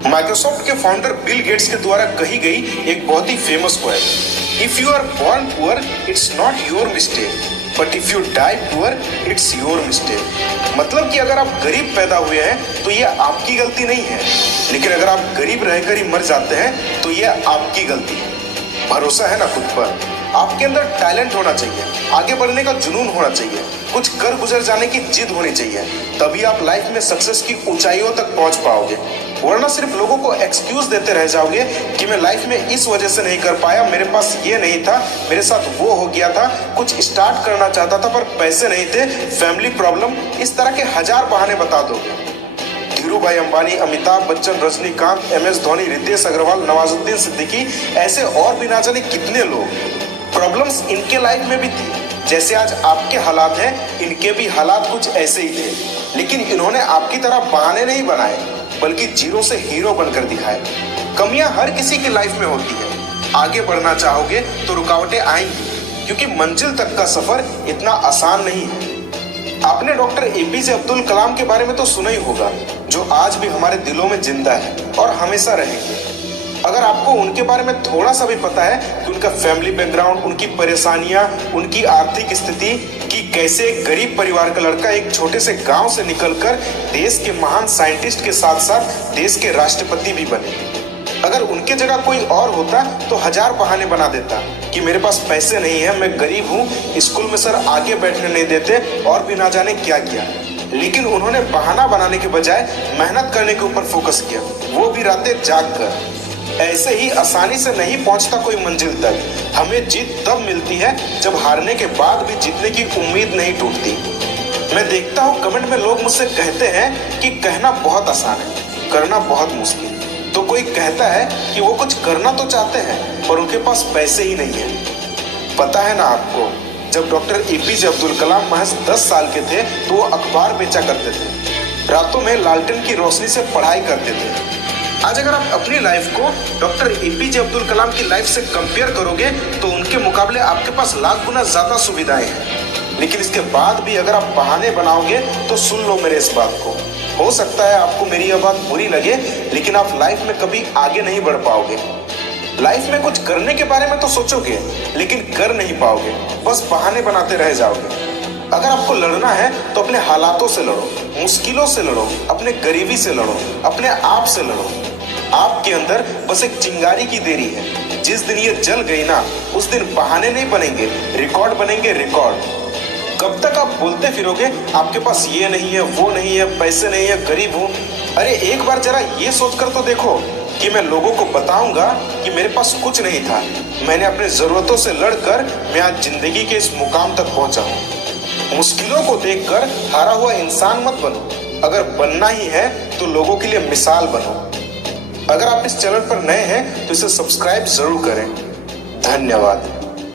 Microsoft के founder Bill Gates के द्वारा कही गई एक बहुत ही famous quote, if you are born poor it's not your mistake but if you die poor it's your mistake. मतलब कि अगर आप गरीब पैदा हुए हैं तो ये आपकी गलती नहीं है, लेकिन अगर आप गरीब रहकर ही मर जाते हैं तो ये आपकी गलती है। भरोसा है ना खुद पर, आपके अंदर टैलेंट होना चाहिए, आगे बढ़ने का जुनून होना चाहिए, कुछ कर गुजर जाने की जिद होनी चाहिए, तभी आप लाइफ में सक्सेस की ऊंचाइयों तक पहुंच पाओगे। वरना सिर्फ लोगों को एक्सक्यूज देते रह जाओगे कि मैं लाइफ में इस वजह से नहीं कर पाया, मेरे पास ये नहीं था, मेरे साथ वो हो गया था, कुछ स्टार्ट करना चाहता था पर पैसे नहीं थे, फैमिली प्रॉब्लम, इस तरह के हजार बहाने बता दोगे। धीरूभाई अंबानी, अमिताभ बच्चन, रजनीकांत, MS धोनी, रितेश अग्रवाल, नवाजुद्दीन सिद्दीकी, ऐसे और भी ना जाने कितने लोग। प्रॉब्लम्स इनके लाइफ में भी थी, जैसे आज आपके हालात हैं, इनके भी हालात कुछ ऐसे ही थे, लेकिन इन्होंने आपकी तरह बहाने नहीं बनाए बल्कि जीरो से हीरो बनकर दिखाए। कमियां हर किसी की लाइफ में होती है, आगे बढ़ना चाहोगे तो रुकावटें आएंगी, क्योंकि मंजिल तक का सफर इतना आसान नहीं है। आपने डॉक्टर APJ अब्दुल कलाम के बारे में तो सुना ही होगा, जो आज भी हमारे दिलों में जिंदा है और हमेशा रहेंगे। अगर आपको उनके बारे में थोड़ा सा भी पता है कि उनका फैमिली बैकग्राउंड, उनकी परेशानियां, उनकी आर्थिक स्थिति, कि कैसे एक गरीब परिवार का लड़का एक छोटे से गांव से निकलकर देश के महान साइंटिस्ट के साथ साथ देश के राष्ट्रपति भी बने। अगर उनके जगह कोई और होता तो हजार बहाने बना देता कि मेरे पास पैसे नहीं है, मैं गरीब हूँ, स्कूल में सर आगे बैठने नहीं देते, और भी ना जाने क्या किया। लेकिन उन्होंने बहाना बनाने के बजाय मेहनत करने के ऊपर फोकस किया, वो भी रातें जाग कर। ऐसे ही आसानी से नहीं पहुंचता कोई मंजिल तक। हमें जीत तब मिलती है जब हारने के बाद भी जीतने की उम्मीद नहीं टूटती। मैं देखता हूँ कमेंट में लोग मुझसे कहते हैं कि कहना बहुत आसान है, करना बहुत मुश्किल। तो कोई कहता है कि वो कुछ करना तो चाहते हैं पर उनके पास पैसे ही नहीं है। पता है ना आपको, जब डॉक्टर APJ अब्दुल कलाम महज 10 साल के थे तो वो अखबार बेचा करते थे, रातों में लालटेन की रोशनी से पढ़ाई करते थे। आज अगर आप अपनी लाइफ को डॉक्टर APJ अब्दुल कलाम की लाइफ से कंपेयर करोगे तो उनके मुकाबले आपके पास लाख गुना ज्यादा सुविधाएं हैं। लेकिन इसके बाद भी अगर आप बहाने बनाओगे तो सुन लो मेरे इस बात को, हो सकता है आपको मेरी यह बात बुरी लगे, लेकिन आप लाइफ में कभी आगे नहीं बढ़ पाओगे। लाइफ में कुछ करने के बारे में तो सोचोगे लेकिन कर नहीं पाओगे, बस बहाने बनाते रह जाओगे। अगर आपको लड़ना है तो अपने हालातों से लड़ो, मुश्किलों से लड़ो, अपने गरीबी से लड़ो, अपने आप से लड़ो। आपके अंदर बस एक चिंगारी की देरी है, जिस दिन ये जल गई ना उस दिन बहाने नहीं बनेंगे, रिकॉर्ड बनेंगे, रिकॉर्ड। कब तक आप बोलते फिरोगे आपके पास ये नहीं है, वो नहीं है, पैसे नहीं है, गरीब हूँ। अरे एक बार जरा ये सोचकर तो देखो कि मैं लोगों को बताऊंगा कि मेरे पास कुछ नहीं था, मैंने अपने जरूरतों से लड़कर मैं आज जिंदगी के इस मुकाम तक पहुंचा हूँ। मुश्किलों को देखकर हारा हुआ इंसान मत बनो, अगर बनना ही है तो लोगों के लिए मिसाल बनो। अगर आप इस चैनल पर नए हैं तो इसे सब्सक्राइब जरूर करें। धन्यवाद।